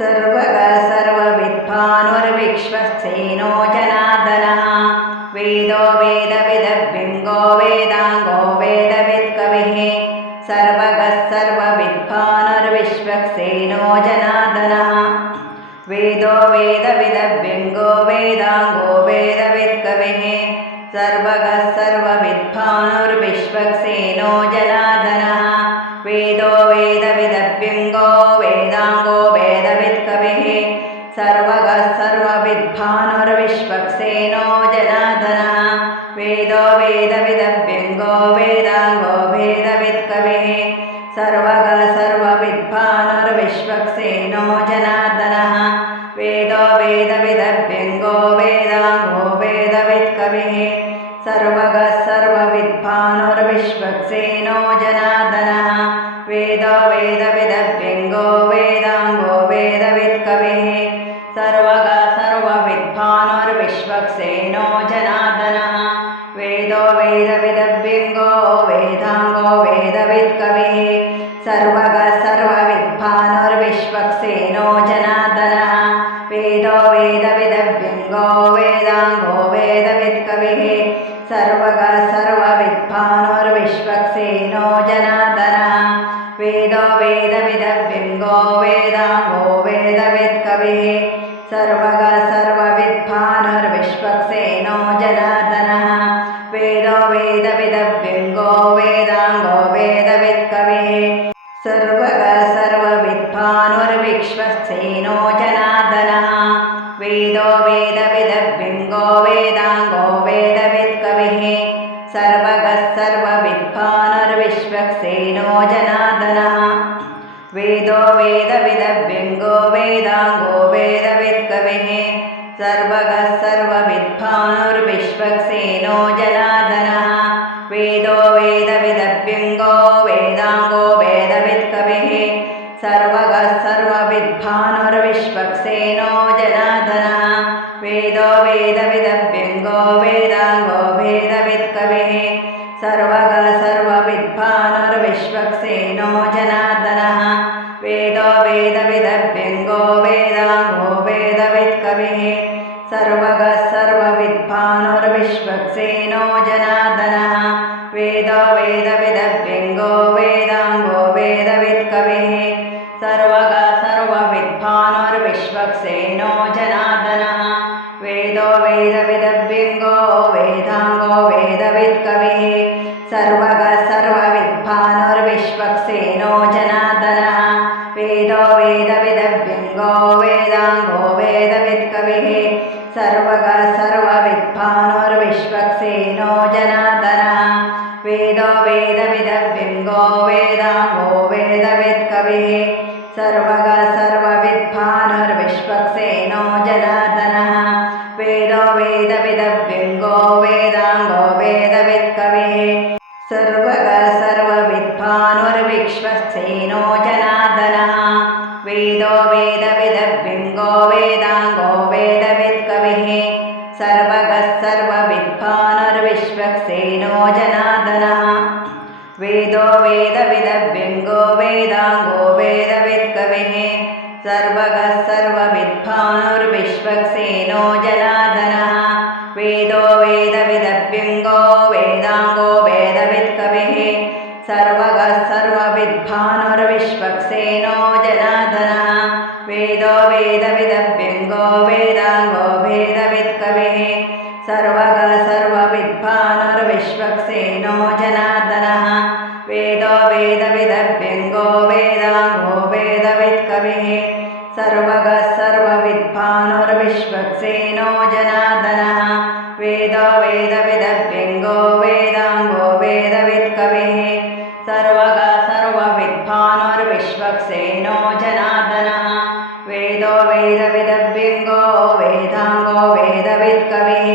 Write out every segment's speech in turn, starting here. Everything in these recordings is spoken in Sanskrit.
सर्वगः सर्वविद्भानुर्विश्वक्सेनो जनार्दनः वेदो वेदविदभ्यङ्गो वेदाङ्गो वेदवित्कविः सर्वगः सर्वविद्भानुर्विश्वक्सेनो जनार्दनः वेदो वेदविदभ्यङ्गो वेदाङ्गो वेदवित्कविः सर्वगः सर्वविद्भानुर्विश्वक्सेनो जनार्दनः वेदो वेदविदभ्यङ्गो वेदाङ्गो वेदवित्कविः सर्वगः सर्वविद्भानुर्विश्वक्सेनो जनार्दनः वेदो वेदविदभ्यङ्गो वेदाङ्गो वेदवित्कविः सर्वगः सर्वविद्भानुर्विश्वक्सेनो जनार्दनः वेदो वेदविदभ्यङ्गो वेदाङ्गो वेदवित्कविः सर्वगः सर्वविद्भानुर्विश्वक्सेनो जनार्दनः वेदो वेदविदभ्यङ्गो वेदाङ्गो वेदवित्कविः सर्वगः सर्वविद्भानुर्विश्वक्सेनो जनार्दनः वेदो वेदविदभ्यङ्गो वेदाङ्गो वेदवित्कविः सर्वगः सर्वविद्भानुर्विश्वक्सेनो जनार्दनः वेदो वेदविदभ्यङ्गो वेदाङ्गो वेदवित्कविः सर्वगः सर्वविद्भानुर्विश्वक्सेनो जनार्दनः वेदो वेदविदभ्यङ्गो वेदाङ्गो वेदवित्कविः सर्वगः सर्वविद्भानुर्विश्वक्सेनो जनार्दनः वेदो वेदविदभ्यङ्गो वेदाङ्गो वेदवित्कविः सर्वगः सर्वविद्भानुर्विश्वक्सेनो जनार्दनः वेदो वेदविदभ्यङ्गो वेदाङ्गो वेदवित्कविः सर्वगः सर्वविद्भानुर्विश्वक्सेनो जनार्दनः वेदो वेदविदभ्यङ्गो वेदाङ्गो वेदवित्कविः सर्वगः सर्वविद्भानुर्विश्वक्सेनो जनार्दनः वेदो वेदविदभ्यङ्गो वेदाङ्गो वेदवित्कविः सर्वगः सर्वविद्भानुर्विश्वक्सेनो जनार्दनः वेदो वेदविदभ्यङ्गो वेदाङ्गो वेदवित्कविः सर्वगः सर्वविद्भानुर्विश्वक्सेनो जनार्दनः वेदो वेदविदभ्यङ्गो वेदाङ्गो वेदवित्कविः सर्वगः सर्वविद्भानुर्विश्वक्सेनो जनार्दनः वेदो वेदविदभ्यङ्गो वेदाङ्गो वेदवित्कविः सर्वगः सर्वविद्भानुर्विश्वक्सेनो जनार्दनः वेदो वेदविदभ्यङ्गो वेदाङ्गो वेदवित्कविः सर्वगः सर्वविद्भानुर्विश्वक्सेनो जनार्दनः वेदो वेदविदभ्यङ्गो वेदाङ्गो वेदवित्कविः सर्वगः सर्वविद्भानुर्विश्वक्सेनो जनार्दनः वेदो वेदविदभ्यङ्गो वेदाङ्गो वेदवित्कविः सर्वगः सर्वविद्भानुर्विश्वक्सेनो जनार्दनः वेदो वेदविदभ्यङ्गो वेदाङ्गो वेदवित्कविः सर्वगः सर्वविद्भानुर्विश्वक्सेनो जनार्दनः वेदो वेदविदभ्यङ्गो वेदाङ्गो वेदवित्कविः सर्वगः सर्वविद्भानुर्विश्वक्सेनो जनार्दनः वेदो वेदविदभ्यङ्गो वेदाङ्गो वेदवित्कविः सर्वगः सर्वविद्भानुर्विश्वक्सेनो जनार्दनः वेदो वेदविदभ्यङ्गो वेदाङ्गो वेदवित्कविः सर्वगः सर्वविद्भानुर्विश्वक्सेनो जनार्दनः वेदो वेदविदभ्यङ्गो वेदाङ्गो वेदवित्कविः सर्वगः सर्वविद्भानुर्विश्वक्सेनो जनार्दनः वेदो वेदविदभ्यङ्गो वेदाङ्गो वेदवित्कविः सर्वगः सर्वविद्भानुर्विश्वक्सेनो जनार्दनः वेदो वेदविदभ्यङ्गो वेदाङ्गो वेदवित्कविः सर्वगः सर्वविद्भानुर्विश्वक्सेनो जनार्दनः वेदो वेदविदभ्यङ्गो वेदाङ्गो वेदवित्कविः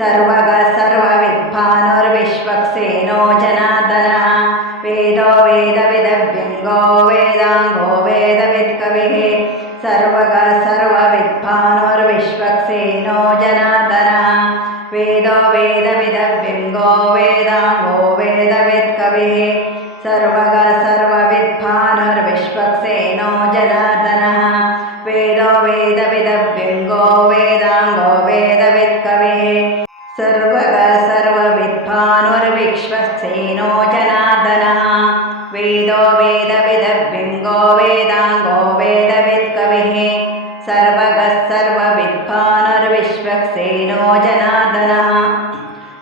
सर्वगः सर्वविद्भानुर्विश्वक्सेनो जनार्दनः वेदो वेदविदभ्यङ्गो वेदाङ्गो वेदवित्कविः सर्वगः सर्वविद्भानुर्विश्वक्सेनो जनार्दनः वेदो वेदविदभ्यङ्गो वेदाङ्गो वेदवित्कविः सर्वगः सर्वविद्भानुर्विश्वक्सेनो जनार्दनः सर्वगः सर्वविद्वानुर्विश्वक्सेनो जनार्दनः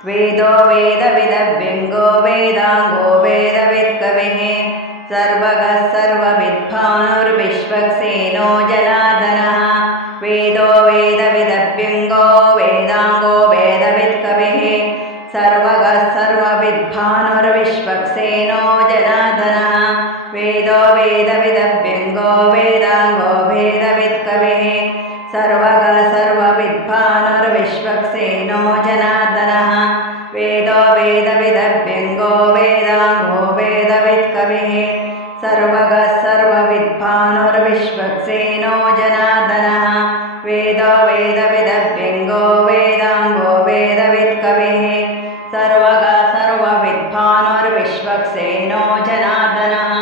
वेदो वेदविदव्यङ्गो वेदाङ्गो वेदवित्कविः सर्वगः सर्वविद्वानुर्विश्वक्सेनो जनार्दनः वेदो वेदविदव्यङ्गो वेदाङ्गो वेदवित्कविः सर्वगः सर्वविद्वानुर्विश्वक्सेनो जनार्दनः वेदो वेदविदव्यङ्गो वेदाङ्गो वेदवित्कविः सर्वगः सर्वविद्वानुर्विश्वक्सेनो जनार्दनः वेदो वेदविदव्यङ्गो वेदाङ्गो वेदवित्कविः सर्वगः सर्वविद्वानुर्विश्वक्सेनो जनार्दनः वेदो वेदविदव्यङ्गो वेदाङ्गो वेदवित्कविः सर्वगः सर्वविद्वानुर्विश्वक्सेनो जनार्दनः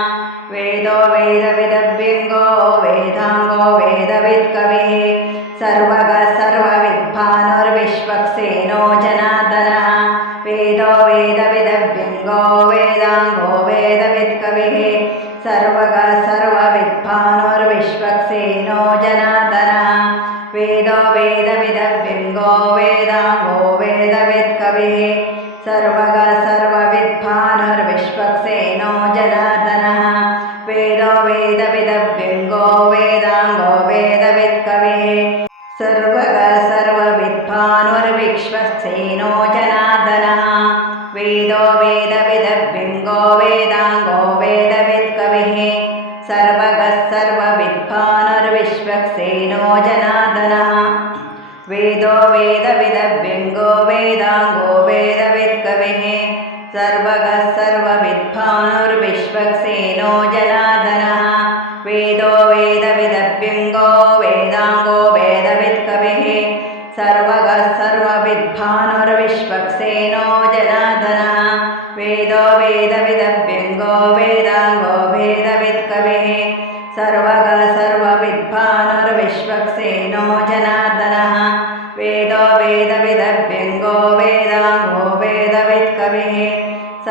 वेदो वेदविदव्यङ्गो वेदाङ्गो वेदवित्कविः सर्वगः सर्वविद्वानुर्विश्वक्सेनो जनार्दनः वेदो वेदविदव्यङ्गो वेदाङ्गो वेदवित्कविः सर्वगः सर्वविद्वानुर्विश्वक्सेनो जनार्दनः वेदो वेदविदव्यङ्गो वेदाङ्गो वेदवित्कविः सर्वगः सर्वविद्वानुर्विश्वक्सेनो जनार्दनः वेदो वेदविदव्यङ्गो वेदाङ्गो वेदवित्कविः सर्वगः सर्वविद्वानुर्विश्वक्सेनो जनार्दनः वेदो वेदविदव्यङ्गो वेदाङ्गो वेदवित्कविः सर्वगः सर्वविद्वानुर्विश्वक्सेनो जनार्दनः वेदो वेदविदव्यङ्गो वेदाङ्गो वेदवित्कविः सर्वगः सर्वविद्वानुर्विश्वक्सेनो जनार्दनः वेदो वेदविदव्यङ्गो वेदाङ्गो वेदवित्कविः सर्वगः सर्वविद्वानुर्विश्वक्सेनो जनार्दनः वेदो वेदविदव्यङ्गो वेदाङ्गो वेदवित्कविः सर्वगः सर्वविद्वानुर्विश्वक्सेनो जनार्दनः वेदो वेदविदव्यङ्गो वेदाङ्गो वेदवित्कविः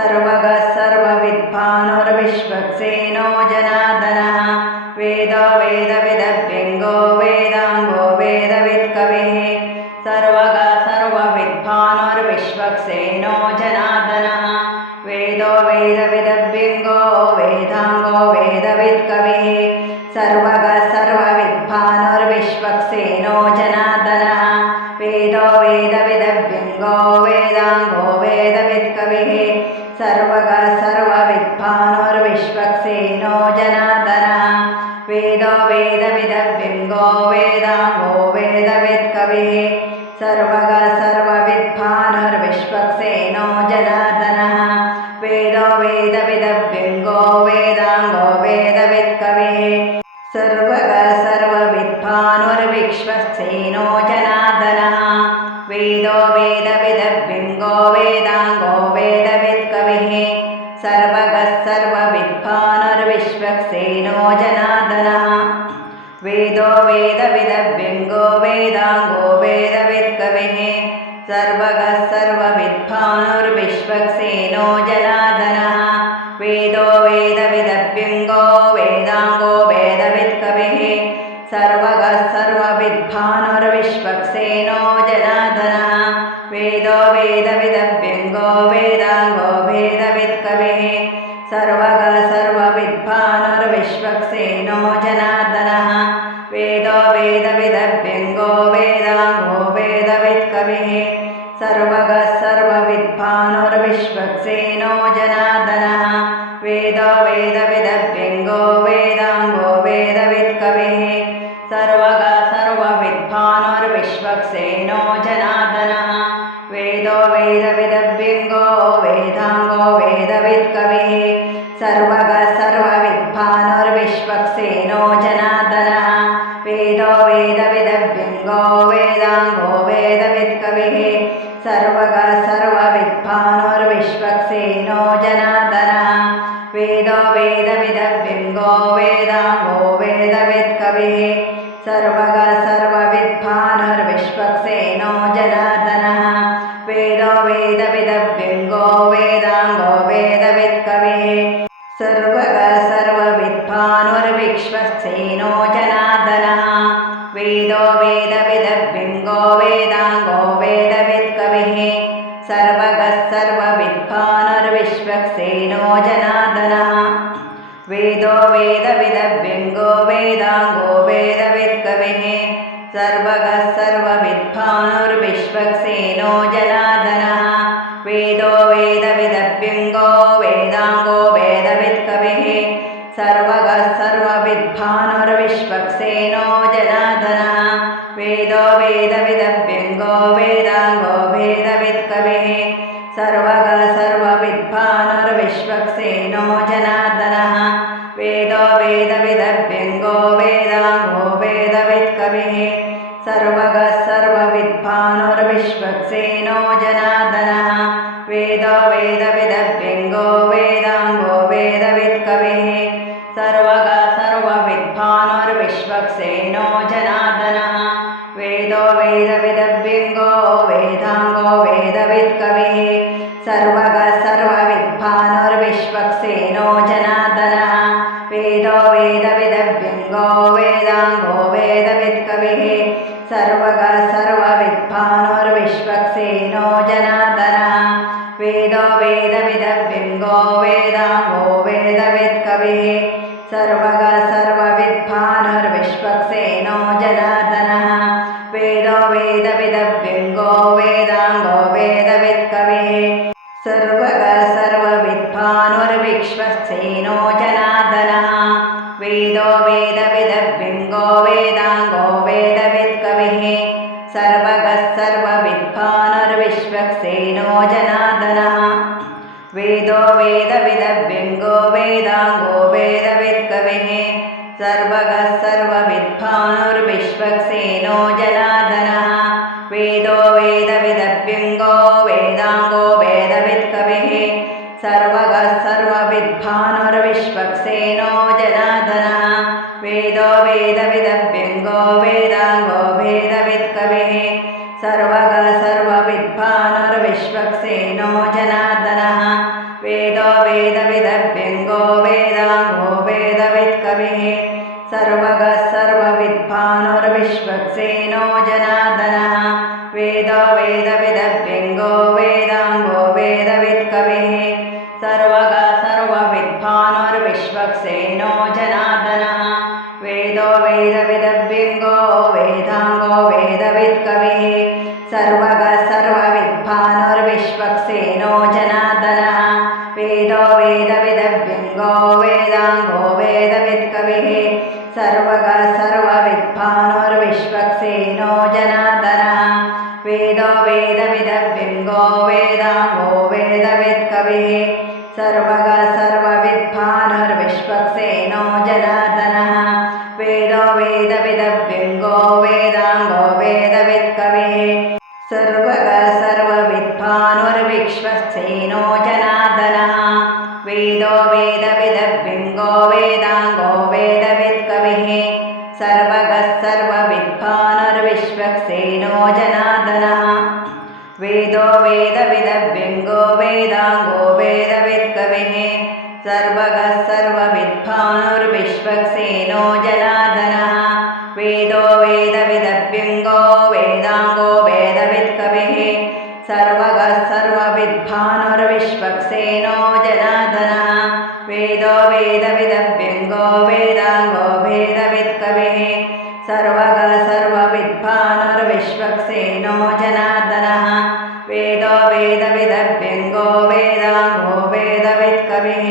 सर्वगः सर्वविद्वानुर्विश्वक्सेनो जनार्दनः वेदो वेदविदव्यङ्गो वेदाङ्गो वेदवित्कविः सर्वगः सर्वविद्वानुर्विश्वक्सेनो जनार्दनः वेदो वेदविदव्यङ्गो वेदाङ्गो वेदवित्कविः सर्वगः सर्वविद्वानुर्विश्वक्सेनो जनार्दनः वेदो वेदविदव्यङ्गो वेदाङ्गो वेदवित्कविः सर्वगः सर्वविद्वानुर्विश्वक्सेनो जनार्दनः वेदो वेदविदव्यङ्गो वेदाङ्गो वेदवित्कविः सर्वगः सर्वविद्वानुर्विश्वक्सेनो जनार्दनः वेदो वेदविदव्यङ्गो वेदाङ्गो वेदवित्कविः सर्वगः सर्वविद्वानुर्विश्वक्सेनो जनार्दनः वेदो वेदविदव्यङ्गो वेदाङ्गो वेदवित्कविः सर्वगः सर्वविद्वानुर्विश्वक्सेनो जनार्दनः वेदो वेदविदव्यङ्गो वेदाङ्गो वेदवित्कविः सर्वगः सर्वविद्वानुर्विश्वक्सेनो जनार्दनः वेदो वेदविदव्यङ्गो वेदाङ्गो वेदवित्कविः सर्वगः सर्वविद्वानुर्विश्वक्सेनो जनार्दनः वेदो वेदविदव्यङ्गो वेदाङ्गो वेदवित्कविः सर्वगः सर्वविद्वानुर्विश्वक्सेनो जनार्दनः वेदो वेदविदव्यङ्गो वेदाङ्गो वेदवित्कविः सर्वगः सर्वविद्वानुर्विश्वक्सेनो जनार्दनः वेदो वेदविदव्यङ्गो वेदाङ्गो वेदवित्कविः सर्वगः सर्वविद्वानुर्विश्वक्सेनो जनार्दनः वेदो वेदविदव्यङ्गो वेदाङ्गो वेदवित्कविः सर्वगः सर्वविद्वानुर्विश्वक्सेनो जनार्दनः वेदो वेदविदव्यङ्गो वेदाङ्गो वेदवित्कविः सर्वगः सर्वविद्वानुर्विश्वक्सेनो जनार्दनः वेदो वेदविदव्यङ्गो वेदाङ्गो वेदवित्कविः सर्वगः सर्वविद्वानुर्विश्वक्सेनो जनार्दनः वेदो वेदविदव्यङ्गो वेदाङ्गो वेदवित्कविः सर्वगः सर्वविद्वानुर्विश्वक्सेनो जनार्दनः वेदो वेदविदभ्यङ्गो वेदाङ्गो वेदवित्कविः सर्वगः सर्वविद्वानुर्विश्वक्सेनो जनार्दनः वेदो वेदविदभ्यङ्गो वेदाङ्गो वेदवित्कविः सर्वगः सर्वविद्वानुर्विश्वक्सेनो जनार्दनः वेदो वेदविदभ्यङ्गो वेदाङ्गो वेदवित्कविः सर्वगः सर्वविद्वानुर्विश्वक्सेनो जनार्दनः वेदो वेदविदभ्यङ्गो वेदाङ्गो वेदवित्कविः सर्वगः सर्वविद्वानुर्विश्वक्सेनो जनार्दनः वेदो वेदविदभ्यङ्गो वेदाङ्गो वेदवित्कविः सर्वगः सर्वविद्वानुर्विश्वक्सेनो जनार्दनः वेदो वेदविदभ्यङ्गो वेदाङ्गो वेदवित्कविः सर्वगः सर्वविद्वानुर्विश्वक्सेनो जनार्दनः वेदो वेदविदभ्यङ्गो वेदाङ्गो वेदवित्कविः सर्वगः सर्वविद्वानुर्विश्वक्सेनो जनार्दनः वेदो वेदविदभ्यङ्गो वेदाङ्गो वेदवित्कविः सर्वगः सर्वविद्वानुर्विश्वक्सेनो जनार्दनः वेदो वेदविदभ्यङ्गो वेदाङ्गो वेदवित्कविः सर्वगः सर्वविद्वानुर्विश्वक्सेनो जनार्दनः वेदो वेदविदभ्यङ्गो वेदाङ्गो वेदवित्कविः सर्वगः सर्वविद्वानुर्विश्वक्सेनो जनार्दनः वेदो वेदविदभ्यङ्गो वेदाङ्गो वेदवित्कविः सर्वगः सर्वविद्वानुर्विश्वक्सेनो जनार्दनः वेदो वेदविदभ्यङ्गो वेदाङ्गो वेदवित्कविः सर्वगः सर्वविद्वानुर्विश्वक्सेनो जनार्दनः वेदो वेदविदभ्यङ्गो वेदाङ्गो वेदवित्कविः सर्वगः सर्वविद्वानुर्विश्वक्सेनो जनार्दनः वेदो वेदविदभ्यङ्गो वेदाङ्गो वेदवित्कविः सर्वगः सर्वविद्वानुर्विश्वक्सेनो जनार्दनः वेदो वेदविदभ्यङ्गो वेदाङ्गो वेदवित्कविः सर्वगः सर्वविद्वानुर्विश्वक्सेनो जनार्दनः वेदो वेदविदभ्यङ्गो वेदाङ्गो वेदवित्कविः सर्वगः सर्वविद्वानुर्विश्वक्सेनो जनार्दनः वेदो वेदविदभ्यङ्गो वेदाङ्गो वेदवित्कविः सर्वगः सर्वविद्वानुर्विश्वक्सेनो जनार्दनः वेदो वेदविदभ्यङ्गो वेदाङ्गो वेदवित्कविः सर्वगः सर्वविद्वानुर्विश्वक्सेनो जनार्दनः वेदो वेदविदभ्यङ्गो वेदाङ्गो वेदवित्कविः सर्वगः सर्वविद्वानुर्विश्वक्सेनो जनार्दनः वेदो वेदविदभ्यङ्गो वेदाङ्गो वेदवित्कविः सर्वगः सर्वविद्वानुर्विश्वक्सेनो जनार्दनः वेदो वेदविदभ्यङ्गो वेदाङ्गो वेदवित्कविः सर्वगः सर्वविद्वानुर्विश्वक्सेनो जनार्दनः वेदो वेदविदभ्यङ्गो वेदाङ्गो वेदवित्कविः सर्वगः सर्वविद्वानुर्विश्वक्सेनो जनार्दनः वेदो वेदविदभ्यङ्गो वेदाङ्गो वेदवित्कविः सर्वगः सर्वविद्वानुर्विश्वक्सेनो जनार्दनः वेदो वेदविदभ्यङ्गो वेदाङ्गो वेदवित्कविः सर्वगः सर्वविद्वानुर्विश्वक्सेनो जनार्दनः वेदो वेदविदभ्यङ्गो वेदाङ्गो वेदवित्कविः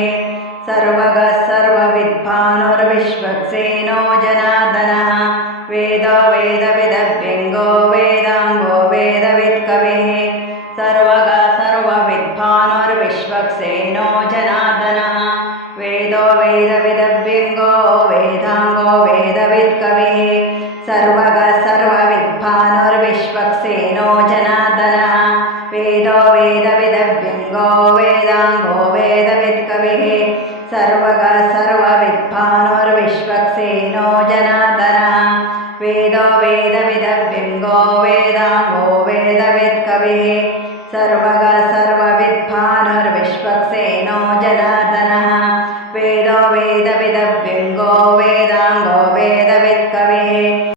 सर्वगः सर्वविद्वानुर्विश्वक्सेनो जनार्दनः वेदो वेदविदभ्यङ्गो वेदाङ्गो वेदवित्कविः सर्वगः सर्वविद्वानुर्विश्वक्सेनो जनार्दनः वेदो वेदविदभ्यङ्गो वेदाङ्गो वेदवित्कविः सर्वगः सर्वविद्वानुर्विश्वक्सेनो जनार्दनः वेदो वेदविदभ्यङ्गो वेदाङ्गो वेदवित्कविः सर्वगः सर्वविद्वानुर्विश्वक्सेनो जनार्दनः वेदो वेदविदभ्यङ्गो वेदाङ्गो वेदवित्कविः सर्वगः सर्वविद्वानुर्विश्वक्सेनो जनार्दनः